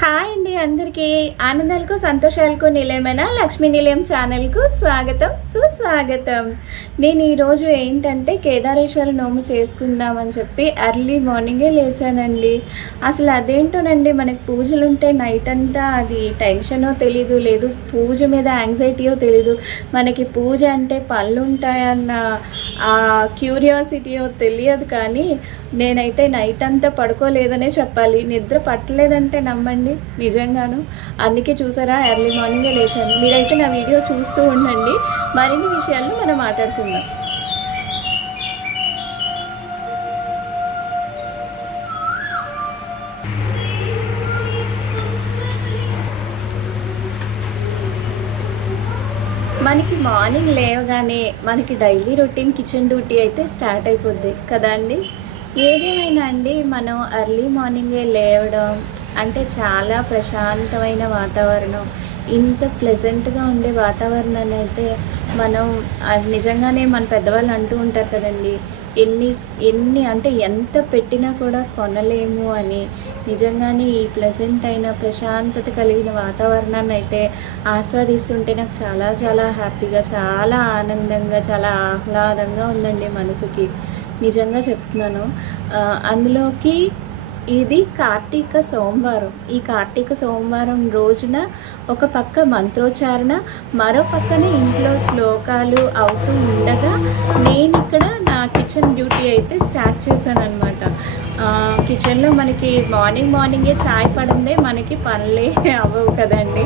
Hi అండి అందరికీ. ఆనందాలకు సంతోషాలకు నిలయమైన లక్ష్మీ నిలయం ఛానల్కు స్వాగతం సుస్వాగతం. నేను ఈరోజు ఏంటంటే కేదారేశ్వర నోము చేసుకుందామని చెప్పి ఎర్లీ మార్నింగే లేచానండి. అసలు అదేంటోనండి మనకి పూజలు ఉంటే నైట్ అంతా అది టెన్షనో తెలీదు లేదు పూజ మీద యాంగ్జైటీయో తెలీదు. మనకి పూజ అంటే పళ్ళు ఉంటాయన్న ఆ క్యూరియాసిటీయో తెలియదు కానీ నేనైతే నైట్ అంతా పడుకోలేదనే చెప్పాలి. నిద్ర పట్టలేదంటే నమ్మండి. నిజంగాను. అందుకే చూసారా ఎర్లీ మార్నింగే లేచాను. మీరైతే నా వీడియో చూస్తూ ఉండండి. మరిన్ని విషయాలను మనం మాట్లాడుకుందాం. మనకి మార్నింగ్ లేవగానే మనకి డైలీ రొటీన్ కిచెన్ డ్యూటీ అయితే స్టార్ట్ అయిపోద్ది. కదా అండి? ఏదేమైనా అండి మనం ఎర్లీ మార్నింగే లేవడం అంటే చాలా ప్రశాంతమైన వాతావరణం. ఇంత ప్లెజెంట్గా ఉండే వాతావరణాన్ని అయితే మనం నిజంగానే మన పెద్దవాళ్ళు అంటూ ఉంటారు కదండి ఎన్ని ఎన్ని అంటే ఎంత పెట్టినా కూడా కొనలేము అని. నిజంగానే ఈ ప్లెజెంట్ అయిన ప్రశాంతత కలిగిన వాతావరణాన్ని అయితే ఆస్వాదిస్తుంటే నాకు చాలా చాలా హ్యాపీగా చాలా ఆనందంగా చాలా ఆహ్లాదంగా ఉందండి మనసుకి. నిజంగా చెప్తున్నాను. అందులోకి ఇది కార్తీక సోమవారం. ఈ కార్తీక సోమవారం రోజున ఒక పక్క మంత్రోచ్చారణ మరో పక్కన ఇంట్లో శ్లోకాలు అవుతూ ఉండగా నేను ఇక్కడ నా కిచెన్ డ్యూటీ అయితే స్టార్ట్ చేశాను అనమాట కిచెన్లో మనకి మార్నింగ్ మార్నింగే చాయ్ పడిందే మనకి పనులే అవ్వవు కదండి.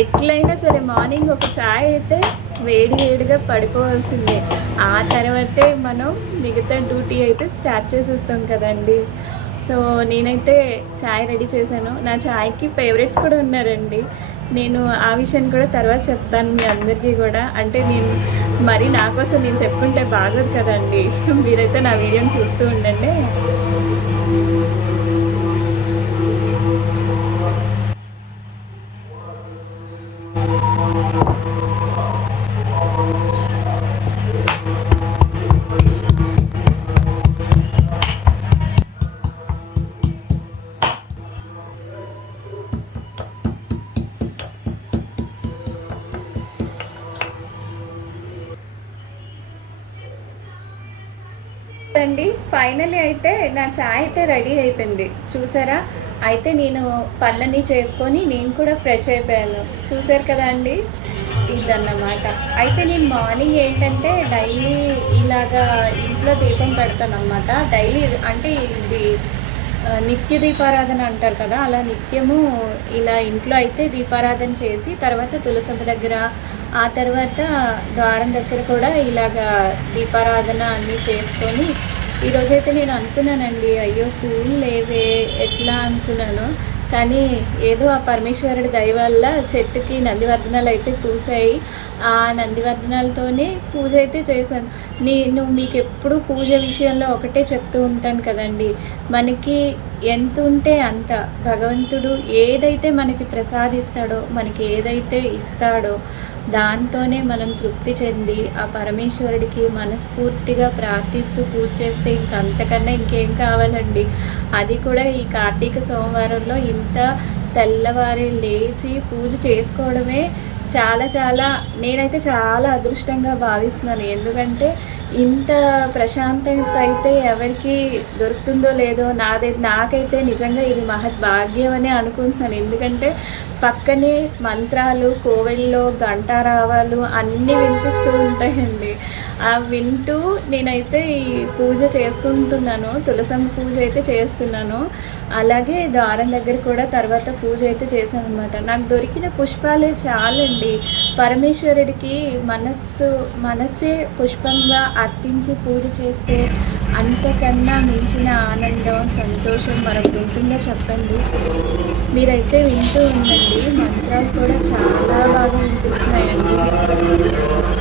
ఎట్లయినా సరే మార్నింగ్ ఒక చాయ్ అయితే వేడి వేడిగా పడుకోవాల్సిందే. ఆ తర్వాతే మనం మిగతా డ్యూటీ అయితే స్టార్ట్ చేసేస్తాం కదండి. సో నేనైతే చాయ్ రెడీ చేశాను. నా చాయ్కి ఫేవరెట్స్ కూడా ఉన్నారండి. నేను ఆ విషయాన్ని కూడా తర్వాత చెప్తాను మీ అందరికీ కూడా. అంటే నేను మరి నా కోసం నేను చెప్పుకుంటే బాగోదు కదండి. మీరైతే నా వీడియోని చూస్తూ ఉండండి. అండి ఫైనలీ అయితే నా చాయ్ అయితే రెడీ అయిపోయింది. చూసారా? అయితే నేను పళ్ళని చేసుకొని నేను కూడా ఫ్రెష్ అయిపోయాను. చూసారు కదా అండి? ఇదన్నమాట. అయితే నేను మార్నింగ్ ఏంటంటే డైలీ ఇలాగా ఇంట్లో దీపం పెడతాను అనమాట డైలీ అంటే ఇది నిత్య దీపారాధన అంటారు కదా అలా నిత్యము ఇలా ఇంట్లో అయితే దీపారాధన చేసి తర్వాత తులసమ్మ దగ్గర ఆ తర్వాత ద్వారం దగ్గర కూడా ఇలాగా దీపారాధన అన్నీ చేసుకొని ఈరోజైతే నేను అనుకున్నానండి అయ్యో పూలు లేవే ఎట్లా అనుకున్నాను. కానీ ఏదో ఆ పరమేశ్వరుడి దయ వల్ల చెట్టుకి నందివర్ధనాలు అయితే పూసాయి. ఆ నందివర్ధనాలతోనే పూజ అయితే చేశాను. నేను మీకు ఎప్పుడు పూజ విషయంలో ఒకటే చెప్తూ ఉంటాను కదండి. మనకి ఎంత ఉంటే అంత భగవంతుడు ఏదైతే మనకి ప్రసాదిస్తాడో మనకి ఏదైతే ఇస్తాడో దాంతోనే మనం తృప్తి చెంది ఆ పరమేశ్వరుడికి మనస్ఫూర్తిగా ప్రార్థిస్తూ పూజ చేస్తే ఇంక అంతకన్నా ఇంకేం కావాలండి. అది కూడా ఈ కార్తీక సోమవారంలో ఇంత తెల్లవారి లేచి పూజ చేసుకోవడమే చాలా చాలా నేనైతే చాలా అదృష్టంగా భావిస్తున్నాను. ఎందుకంటే ఇంత ప్రశాంతత అయితే ఎవరికి దొరుకుతుందో లేదో నాదే నాకైతే నిజంగా ఇది మహత్ భాగ్యం అని అనుకుంటున్నాను. ఎందుకంటే పక్కనే మంత్రాలు కోవెల్లో గంటారావాలు అన్నీ వినిపిస్తూ ఉంటాయండి. వింటూ నేనైతే ఈ పూజ చేసుకుంటున్నాను. తులసమ్మ పూజ అయితే చేస్తున్నాను. అలాగే ద్వారం దగ్గర కూడా తర్వాత పూజ అయితే చేశాను అనమాట నాకు దొరికిన పుష్పాలే చాలండి. పరమేశ్వరుడికి మనస్సు మనస్సే పుష్పంగా అర్పించి పూజ చేస్తే అంతకన్నా మించిన ఆనందం సంతోషం మనకు ఉంటుందో చెప్పండి. మీరైతే వింటూ ఉండండి. మంత్రాలు కూడా చాలా బాగా వినిపిస్తున్నాయండి.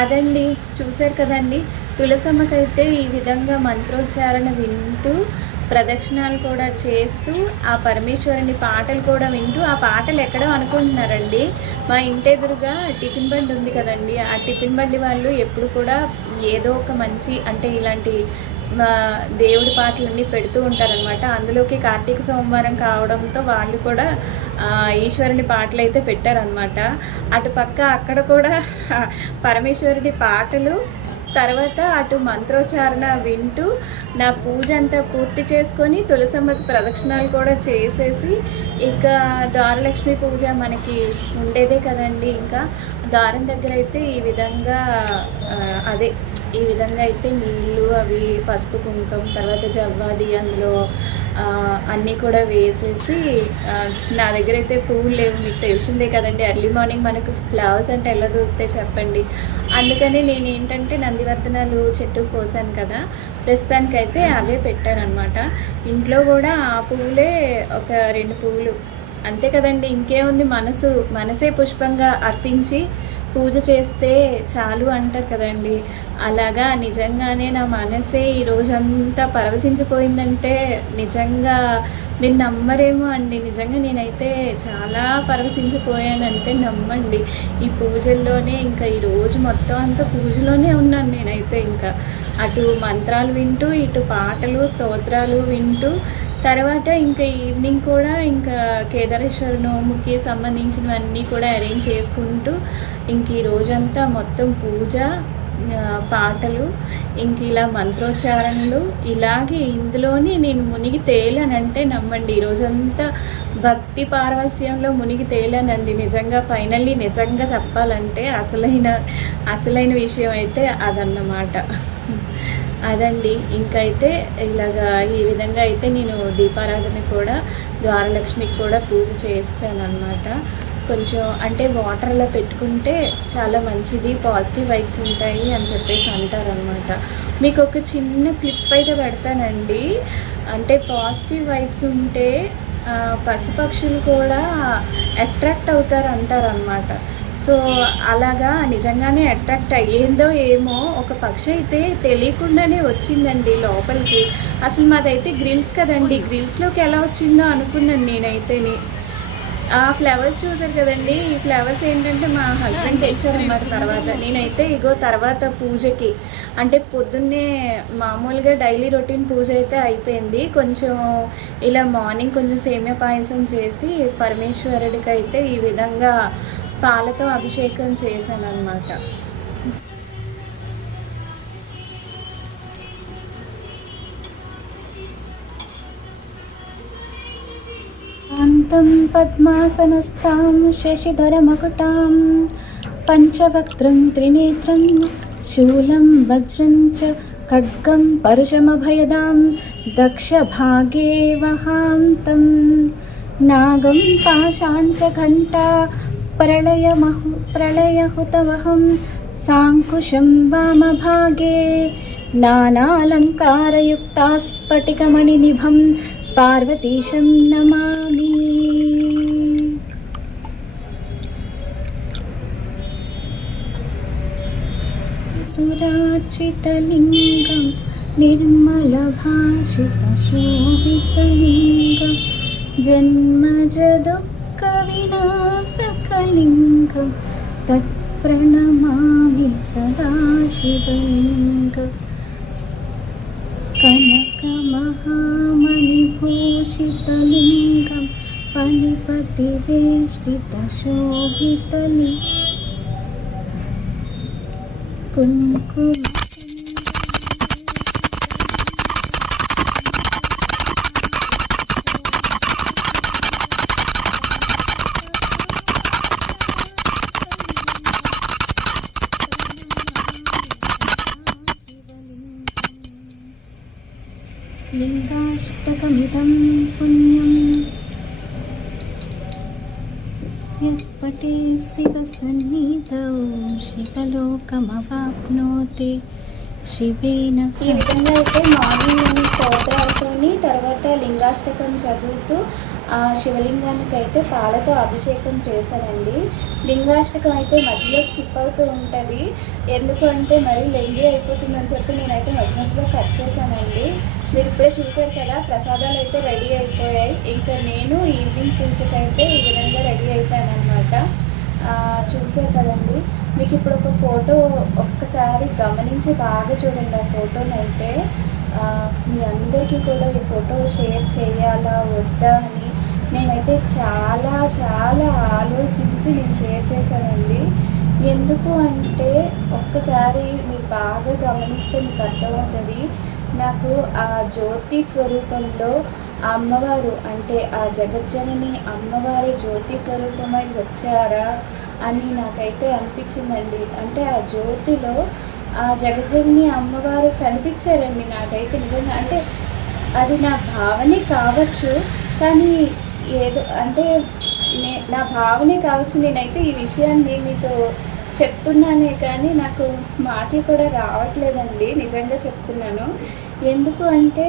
అదండి చూశారు కదండి. తులసమ్మకైతే ఈ విధంగా మంత్రోచ్చారణ వింటూ ప్రదక్షిణాలు కూడా చేస్తూ ఆ పరమేశ్వరుని పాటలు కూడా వింటూ ఆ పాటలు ఎక్కడో అనుకుంటున్నారండి? మా ఇంటి ఎదురుగా టిఫిన్ బండి ఉంది కదండి. ఆ టిఫిన్ బండి వాళ్ళు ఎప్పుడు కూడా ఏదో ఒక మంచి అంటే ఇలాంటి మా దేవుడి పాటలన్నీ పెడుతూ ఉంటారనమాట అందులోకి కార్తీక సోమవారం కావడంతో వాళ్ళు కూడా ఈశ్వరుని పాటలు అయితే పెట్టారనమాట అటు పక్క అక్కడ కూడా పరమేశ్వరుడి పాటలు తర్వాత అటు మంత్రోచ్చారణ వింటూ నా పూజ అంతా పూర్తి చేసుకొని తులసమ్మకి ప్రదక్షిణాలు కూడా చేసేసి ఇక ద్వారలక్ష్మి పూజ మనకి ఉండేదే కదండి. ఇంకా ద్వారం దగ్గర అయితే ఈ విధంగా అదే ఈ విధంగా అయితే నీళ్ళు అవి పసుపు కుంకుమ తర్వాత జవ్వాది అందులో అన్నీ కూడా వేసేసి నా దగ్గర అయితే పువ్వులు లేవు. మీకు తెలిసిందే కదండి ఎర్లీ మార్నింగ్ మనకు ఫ్లవర్స్ అంటే ఎలా దొరుకుతాయి చెప్పండి. అందుకని నేను ఏంటంటే నందివర్ధనాలు చెట్టు కోసాను కదా ప్రస్తుతానికైతే అవే పెట్టానమాట ఇంట్లో కూడా ఆ పువ్వులే ఒక రెండు పువ్వులు అంతే కదండి ఇంకేముంది మనసు మనసే పుష్పంగా అర్పించి పూజ చేస్తే చాలు అంటారు కదండి. అలాగా నిజంగానే నా మనసే ఈ రోజంతా పరవశించిపోయిందంటే నిజంగా నేను నమ్మరేమో అండి. నిజంగా నేనైతే చాలా పరవశించిపోయానంటే నమ్మండి. ఈ పూజల్లోనే ఇంకా ఈ రోజు మొత్తం అంతా పూజలోనే ఉన్నాను నేనైతే ఇంకా. అటు మంత్రాలు వింటూ ఇటు పాటలు స్తోత్రాలు వింటూ తర్వాత ఇంకా ఈవినింగ్ కూడా ఇంకా కేదారేశ్వర నోముకి సంబంధించినవన్నీ కూడా అరేంజ్ చేసుకుంటూ ఇంక ఈ రోజంతా మొత్తం పూజ పాటలు ఇంక ఇలా మంత్రోచ్చారణలు. ఇలాగే ఇందులోనే నేను మునిగి తేలానంటే నమ్మండి. ఈ రోజంతా భక్తి పారవస్యంలో మునిగి తేలానండి. నిజంగా ఫైనల్లీ నిజంగా చెప్పాలంటే అసలైన అసలైన విషయం అయితే అదన్నమాట. అదండి. ఇంకైతే ఇలాగా ఈ విధంగా అయితే నేను దీపారాధన కూడా ద్వారలక్ష్మికి కూడా పూజ చేశాను అనమాట కొంచెం అంటే వాటర్లో పెట్టుకుంటే చాలా మంచిది పాజిటివ్ వైబ్స్ ఉంటాయి అని చెప్పేసి అంటారనమాట మీకు ఒక చిన్న క్లిప్ అయితే పెడతానండి. అంటే పాజిటివ్ వైబ్స్ ఉంటే పశుపక్షులు కూడా అట్రాక్ట్ అవుతారు అంటారనమాట సో అలాగా నిజంగానే అట్రాక్ట్ అయ్యేందో ఏమో ఒక పక్షి అయితే తెలియకుండానే వచ్చిందండి లోపలికి. అసలు మాదైతే గ్రిల్స్ కదండి. గ్రిల్స్లోకి ఎలా వచ్చిందో అనుకున్నాను నేనైతేని. ఆ ఫ్లవర్స్ చూసారు కదండి. ఈ ఫ్లవర్స్ ఏంటంటే మా హస్బెండ్ తెచ్చారన్నమాట తర్వాత. నేనైతే ఇగో తర్వాత పూజకి. అంటే పొద్దున్నే మామూలుగా డైలీ రొటీన్ పూజ అయితే అయిపోయింది. కొంచెం ఇలా మార్నింగ్ కొంచెం సేమియా పాయసం చేసి పరమేశ్వరుడికి అయితే ఈ విధంగా పాలతో అభిషేకం చేశాను అనమాట శాంతం పద్మాసనస్థాం శశిధరమకుటాం పంచవక్త్రం త్రినేత్రం శూలం వజ్రం చ ఖడ్గం పరుషమభయదాం దక్షభాగే వహాంతం నాగం పాశాంచ ఘంటా प्रलयमहु प्रलयहुतवहं साङ्कुशं वामभागे नानालङ्कारयुक्ता स्फटिकमणिनिभं पार्वतीशं नमामि। सुराचितलिङ्गं निर्मलभाषितशोभितलिङ्गं विना सकलिङ्गं तत्प्रणमामि सदाशिवलिङ्गं कनकमहामणिभूषितलिङ्गं फलिपतिवेष्टितशोभितलि कुङ्कुम ఈ విధంగా అయితే మార్నింగ్ నేను స్తోత్రాలతోని తర్వాత లింగాష్టకం చదువుతూ ఆ శివలింగానికి అయితే పాలతో అభిషేకం చేశానండి లింగాష్టకం అయితే మధ్యలో స్కిప్ అవుతూ ఉంటుంది. ఎందుకు అంటే మరీ లెంగి అయిపోతుందని చెప్పి నేనైతే మధ్య మధ్యలో కట్ చేశానండి. మీరు ఇప్పుడే చూసారు కదా ప్రసాదాలు అయితే రెడీ అయిపోయాయి. ఇంకా నేను ఈవినింగ్ పూజకైతే ఈ విధంగా రెడీ అయిపోయాను అనమాట చూసారు కదండి. మీకు ఇప్పుడు ఒక ఫోటో ఒక్కసారి గమనించి బాగా చూడండి ఆ ఫోటోని అయితే మీ అందరికీ కూడా ఈ ఫోటో షేర్ చేయాలా వద్దా అని నేనైతే చాలా చాలా ఆలోచించి నేను షేర్ చేశానండి. ఎందుకు అంటే ఒక్కసారి మీరు బాగా గమనిస్తే మీకు అర్థమవుతుంది. నాకు ఆ జ్యోతి స్వరూపంలో ఆ అమ్మవారు అంటే ఆ జగజ్జనని అమ్మవారి జ్యోతి స్వరూపమై వచ్చారా? అని నాకైతే అనిపించిందండి. అంటే ఆ జ్యోతిలో ఆ జగజ్జనని అమ్మవారు కనిపించారండి నాకైతే నిజంగా. అంటే అది నా భావనే కావచ్చు కానీ ఏదో అంటే నే నా భావనే కావచ్చు. నేనైతే ఈ విషయాన్ని మీతో చెప్తున్నానే కానీ నాకు మాటలు కూడా రావట్లేదండి. నిజంగా చెప్తున్నాను. ఎందుకు అంటే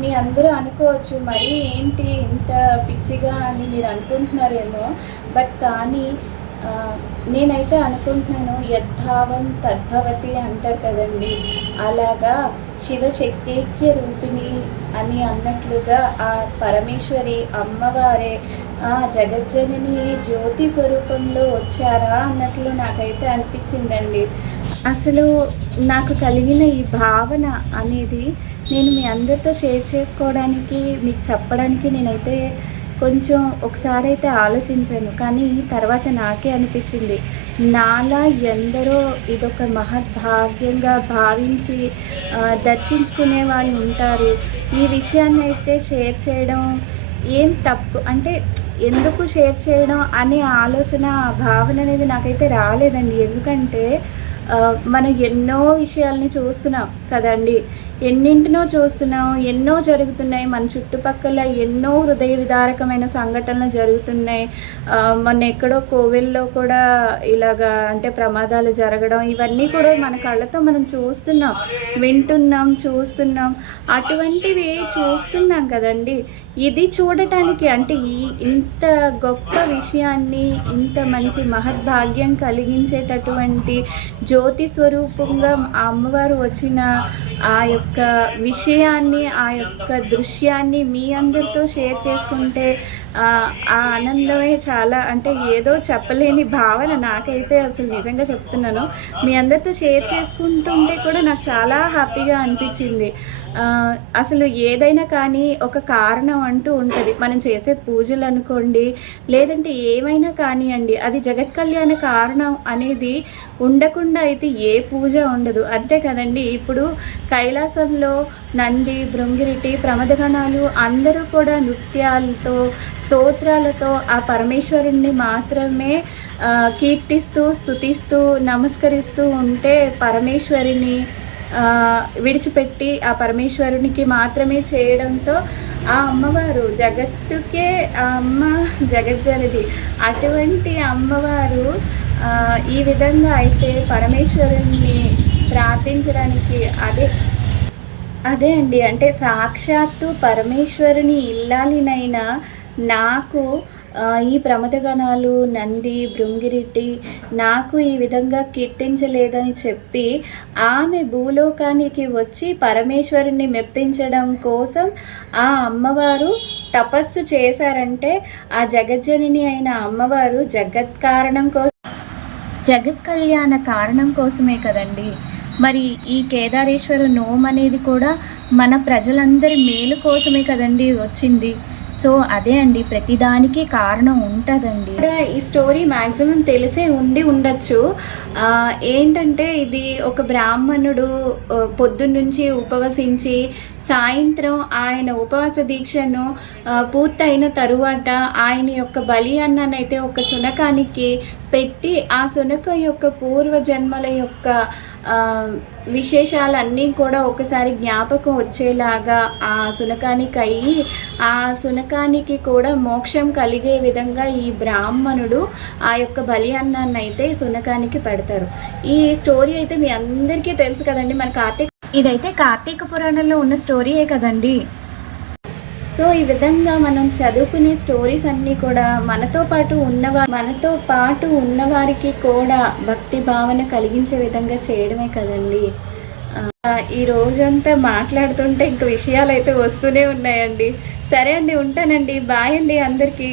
మీ అందరూ అనుకోవచ్చు మరి ఏంటి ఇంత పిచ్చిగా అని మీరు అనుకుంటున్నారేమో. బట్ కానీ నేనైతే అనుకుంటున్నాను యద్భావం తద్భవతి అంటారు కదండి. అలాగా శివశక్తైక్య రూపిణి అని అన్నట్లుగా ఆ పరమేశ్వరి అమ్మవారే ఆ జగజ్జనని జ్యోతి స్వరూపంలో వచ్చారా అన్నట్లు నాకైతే అనిపించిందండి. అసలు నాకు కలిగిన ఈ భావన అనేది నేను మీ అందరితో షేర్ చేసుకోవడానికి మీకు చెప్పడానికి నేనైతే కొంచెం ఒకసారి అయితే ఆలోచించాను కానీ తర్వాత నాకే అనిపించింది. నాలా ఎందరో ఇదొక మహద్భాగ్యంగా భావించి దర్శించుకునే వాళ్ళు ఉంటారు. ఈ విషయాన్ని అయితే షేర్ చేయడం ఏం తప్పు? అంటే ఎందుకు షేర్ చేయడం అనే ఆలోచన ఆ భావన అనేది నాకైతే రాలేదండి. ఎందుకంటే మనం ఎన్నో విషయాల్ని చూస్తున్నాం కదండి. ఎన్నింటినో చూస్తున్నాం ఎన్నో జరుగుతున్నాయి. మన చుట్టుపక్కల ఎన్నో హృదయ విదారకమైన సంఘటనలు జరుగుతున్నాయి. మొన్న ఎక్కడో కోవిల్లో కూడా ఇలాగా అంటే ప్రమాదాలు జరగడం ఇవన్నీ కూడా మన కళ్ళతో మనం చూస్తున్నాం. వింటున్నాం చూస్తున్నాం. అటువంటివి చూస్తున్నాం కదండి. ఇది చూడటానికి అంటే ఈ ఇంత గొప్ప విషయాన్ని ఇంత మంచి మహద్భాగ్యం కలిగించేటటువంటి జ్యోతి స్వరూపంగా ఆ అమ్మవారు వచ్చిన ఆ యొక్క విషయాన్ని ఆ యొక్క దృశ్యాన్ని మీ అందరితో షేర్ చేసుకుంటే ఆ ఆనందమే చాలా అంటే ఏదో చెప్పలేని భావన నాకైతే అసలు నిజంగా చెప్తున్నాను. మీ అందరితో షేర్ చేసుకుంటుంటే కూడా నాకు చాలా హ్యాపీగా అనిపించింది. అసలు ఏదైనా కానీ ఒక కారణం అంటూ ఉంటుంది. మనం చేసే పూజలు అనుకోండి లేదంటే ఏమైనా కానివ్వండి అది జగత్ కళ్యాణ కారణం అనేది ఉండకుండా అయితే ఏ పూజ ఉండదు. అంతే కదండి. ఇప్పుడు కైలాసంలో నంది భృంగిరిటి ప్రమదగణాలు అందరూ కూడా నృత్యాలతో స్తోత్రాలతో ఆ పరమేశ్వరుణ్ణి మాత్రమే కీర్తిస్తూ స్తుతిస్తూ నమస్కరిస్తూ ఉంటే పరమేశ్వరిని విడిచిపెట్టి ఆ పరమేశ్వరునికి మాత్రమే చేయడంతో ఆ అమ్మవారు జగత్తుకే ఆ అమ్మ జగజ్జనది అటువంటి అమ్మవారు ఈ విధంగా అయితే పరమేశ్వరుణ్ణి ప్రార్థించడానికి అదే. అదే అండి అంటే సాక్షాత్తు పరమేశ్వరుని ఇల్లాలినైనా నాకు ఈ ప్రమదగణాలు నంది బృంగిరెడ్డి నాకు ఈ విధంగా కీర్తించలేదని చెప్పి ఆమె భూలోకానికి వచ్చి పరమేశ్వరుని మెప్పించడం కోసం ఆ అమ్మవారు తపస్సు చేశారంటే ఆ జగజ్జనిని అయిన అమ్మవారు జగత్ కారణం కోసం జగత్ కళ్యాణ కారణం కోసమే కదండి. మరి ఈ కేదారేశ్వర నోమ్ అనేది కూడా మన ప్రజలందరి మేలు కోసమే కదండి వచ్చింది. సో అదే అండి ప్రతిదానికి కారణం ఉంటుందండి. ఈ స్టోరీ మ్యాక్సిమం తెలిసే ఉండి ఉండొచ్చు. ఏంటంటే ఇది ఒక బ్రాహ్మణుడు పొద్దున్నుంచి ఉపవసించి సాయంత్రం ఆయన ఉపవాస దీక్షను పూర్తయిన తరువాత ఆయన యొక్క బలి అన్ననైతే ఒక శునకానికి పెట్టి ఆ శునకం యొక్క పూర్వ జన్మల యొక్క విశేషాలన్నీ కూడా ఒకసారి జ్ఞాపకం వచ్చేలాగా ఆ శునకానికి అయ్యి ఆ శునకానికి కూడా మోక్షం కలిగే విధంగా ఈ బ్రాహ్మణుడు ఆ యొక్క బలి అన్నాన్ని అయితే శునకానికి పెడతారు. ఈ స్టోరీ అయితే మీ అందరికీ తెలుసు కదండి. మన కార్తీక ఇదైతే కార్తీక పురాణంలో ఉన్న స్టోరీయే కదండి. సో ఈ విధంగా మనం చదువుకునే స్టోరీస్ అన్నీ కూడా మనతో పాటు ఉన్నవా మనతో పాటు ఉన్నవారికి కూడా భక్తి భావన కలిగించే విధంగా చేయడమే కదండి. ఈ రోజంతా మాట్లాడుతుంటే ఇంక విషయాలు అయితే వస్తూనే ఉన్నాయండి. సరే అండి ఉంటానండి. బాయ్ అండి అందరికీ.